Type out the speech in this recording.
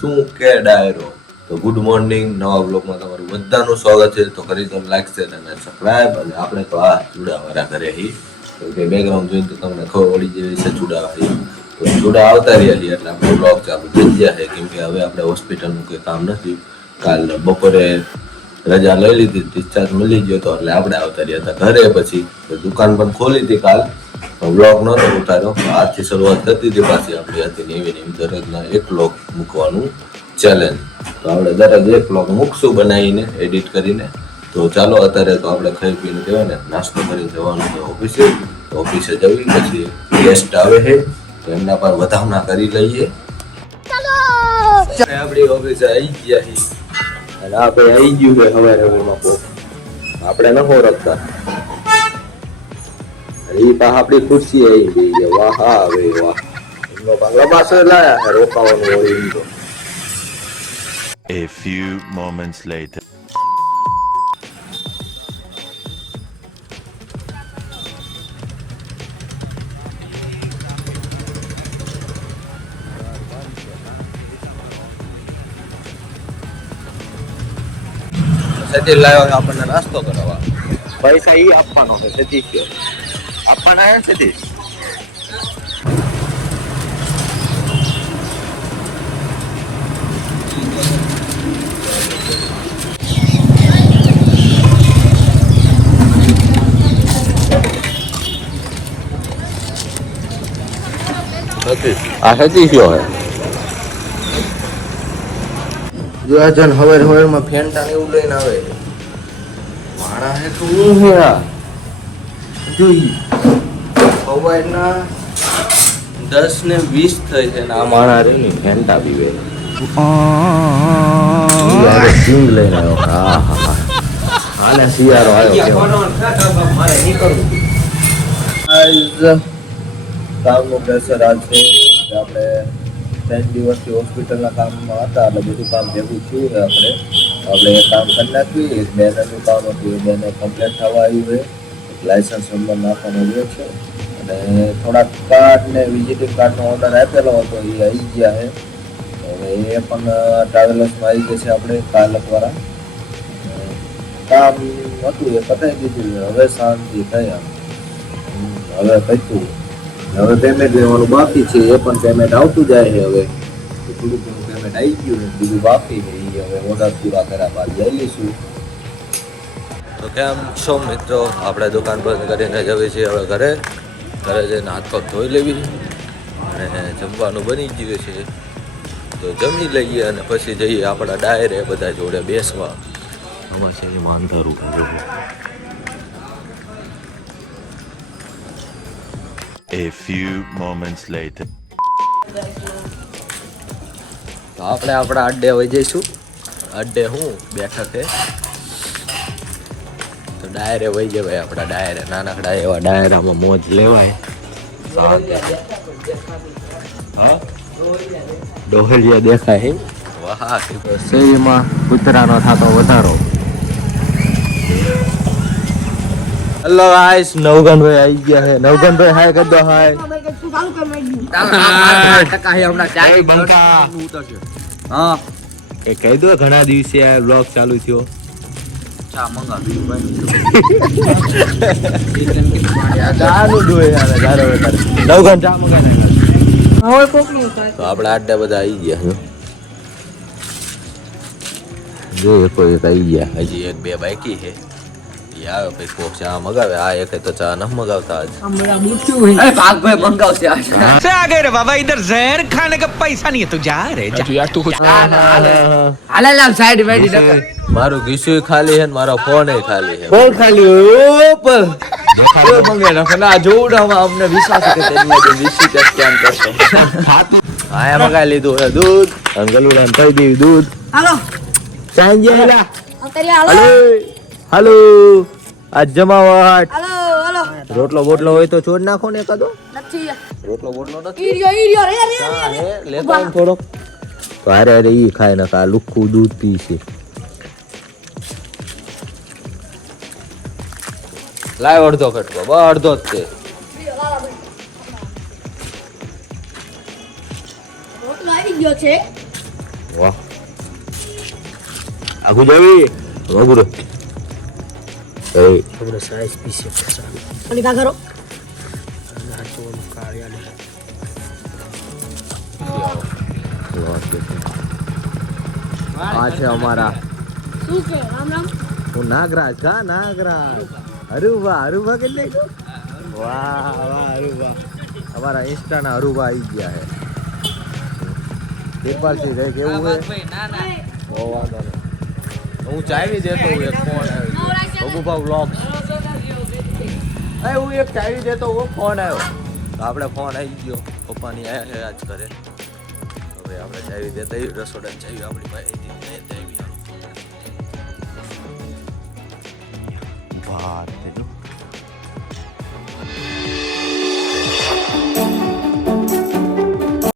શું કે ડાયરો. તો ગુડ મોર્નિંગ, નવા બ્લોગમાં તમારું બધાનું સ્વાગત છે. તો કરી દો લાઈક શેર અને સબસ્ક્રાઇબ. અને આપણે તો આ ચૂડાવાળા ઘરે હી તો કે બેકગ્રાઉન્ડ જોઈને તો તમને ખબર પડી જેવી છે ચૂડાવાળી. તો ચૂડા આવતા રહ્યા છીએ એટલે આપણે બ્લોગ ચાલુ થઈ ગયા છે, કેમ કે હવે આપણે હોસ્પિટલનું કંઈ કામ નથી. કાલ બપોરે રજા લઈ લીધી, ડિસ્ચાર્જ મળી ગયો તો એટલે આપણે આવતા રહ્યા હતા ઘરે. પછી દુકાન પણ ખોલી હતી કાલ, બ્લોગ નહોતો ઉતાર્યો. આજથી શરૂઆત કરતી હતી પાછી આપણી હતી એવી દરરોજના એક બ્લોગ મૂકવાનું ચેલેન્જ. તો આપણે દરરોજ એક બ્લોગ મૂકશું બનાવીને એડિટ કરીને. તો ચાલો અત્યારે તો આપણે ખાઈ પીને કહેવાય ને નાસ્તો કરીને જવાનું છે ઓફિસે. તો ઓફિસે જવી પછી ગેસ્ટ આવે છે તો એમના પર વધામણા કરી લઈએ. આપણી ઓફિસે આવી ગયા છીએ અને આપણે આવી ગયું છે હવારમાં કોક આપણે ન ઓળખતા. એ પા આપણી ખુરશી આવી ગઈ છે. વાહ હા હવે વાહ, એમનો બાંગલા પાસે લાયા છે રોકાવાનું હોય એમ તો. A few moments later. Satish લાવ્યો આપણને નાસ્તો કરાવવા. પૈસા ઈ આપવાનો છે સતીશ કે આપવાના છે સતીશ. આ સતીશયો હે જો આ જન હવારમાં ફેંટા ને એવું લઈને આવે માણા હે તો હું હે આ જોઈ સવારના 10 ને 20 થઈ છે ને આ માણા રે ની ફેંટા પીવે. સિંગ લઈને આવ્યો. હા હા હાલે શિયાળો આવ્યો. મારે નહીં કરવું કામનું પ્રેશર આજ છે. આપણે 3 દિવસથી હોસ્પિટલના કામમાં હતા એટલે બધું કામ ભેગું થયું છે. આપણે એ કામ કરી નાખ્યું. એક બેનરનું કામ હતું, એ બેનર કમ્પ્લીટ થવા આવ્યું છે. લાયસન્સ નંબર નાખવાનો રહ્યો છે અને થોડાક કાર્ડ ને વિઝિટિંગ કાર્ડનો ઓર્ડર આપેલો હતો એ આવી ગયા છે. હવે એ પણ ટ્રાવેલર્સમાં આવી જશે. આપણે કાલ અખવારા કામ હતું એ પતાવી દીધું. હવે શાંતિ થઈ આમ હવે પત્યું. હવે પેમેન્ટ લેવાનું બાકી છે, એ પણ પેમેન્ટ આવતું જાય છે. હવે થોડું ઘણું પેમેન્ટ આવી ગયું ને બીજું બાકી છે, એ હવે ઓર્ડર પૂરા કર્યા બાદ લઈ લઈશું. તો કેમ છો મિત્રો, આપણે દુકાન બંધ કરીને જઈએ છીએ હવે ઘરે. ઘરે જઈને હાથ પગ ધોઈ લેવી અને જમવાનું બની ગયું છે તો જમી લઈએ અને પછી જઈએ આપણા ડાયરે બધા જોડે બેસવા. આમાં છે એમાં અંધારું જોવું. A few moments later. તો આપણે આપણા અડ્ડે વહી જઈશું. અડ્ડે હું બેઠક છે તો ડાયરે વહી જવાય. આપણા ડાયરે નાનકડા એવા ડાયરામાં મોજ લેવાય. હા ડોહલિયા દેખાય હે. વાહ શેરીમાં કૂતરાનો થતો વધારો. હેલો ગાઈસ, નવગણભાઈ આવી ગયા છે. નવગણભાઈ હાય કરી દો. હાય હા એ કહી દો ઘણા દિવસે આ બ્લોગ ચાલુ થયો. ચા મંગાવી નવગણ ચા મંગાવી. તો આપણે આટલા બધા આવી ગયા જો કોઈ એક આવી ગયા. હજી એક બે બાકી છે. આવે પછી કોક ચા મગાવે. આ એક તો ચા ન મગાવતા આજ. भागभाई मंगाओ से आ गए रे बाबा, इधर जहर खाने का पैसा नहीं है तो जा रे जा यार तू कुछ हाल साइड में મારું ગીસુય ખાલી છે ને મારો ફોન ખાલી છે. ફોન ખાલી હોય પર દેખાય મંગે ના ના જોડામાં અમને વિશ્વાસ છે કે તેની જે વિસી ટેસ્ટ કેમ કરશો. આયા મગાઈ લીધું છે દૂધ અંગલુડાને કહી દીધું દૂધ. હાલો સાંજે હેલા હાલો હાલો આજ જમાવટ. હાલો હાલો રોટલો બોટલો હોય તો છોડ નાખો ને એકાદો. નથી રોટલો બોટલો નથી. ઈરિયો રે હે લેતો આમ થોડો તો અરે અરે ઈ ખાય ને કા લુખું દૂધ પી છે. લાવ અડધો કટકો બસ અડધો જ છે. રોટલો આવી ગયો છે. વાહ આગુ જાવી વગુરો એ થોડો સાઈઝ પીસે અને કા કરો આ છે અમારા શું છે રામ રામ હું નાગરાજ કા નાગરાજ હરુભા કેટલે વાહ વાહ હરુભા અમારા ઇન્સ્ટાના હરુભા આવી ગયા છે પેપરથી રહે કેવું હે બહુ વાંધો નહીં હું ચાવી દેતો હું એક ફોન આવ્યો ભગુભા વ્લોગ્સ હું એક ચાવી દેતો હું ફોન આવ્યો તો આપણે ફોન આવી ગયો પપ્પાની આયા છે આજ કરે હવે આપણે ચાવી દેતા રસોડાની ચાવી આપણી પાસે વાત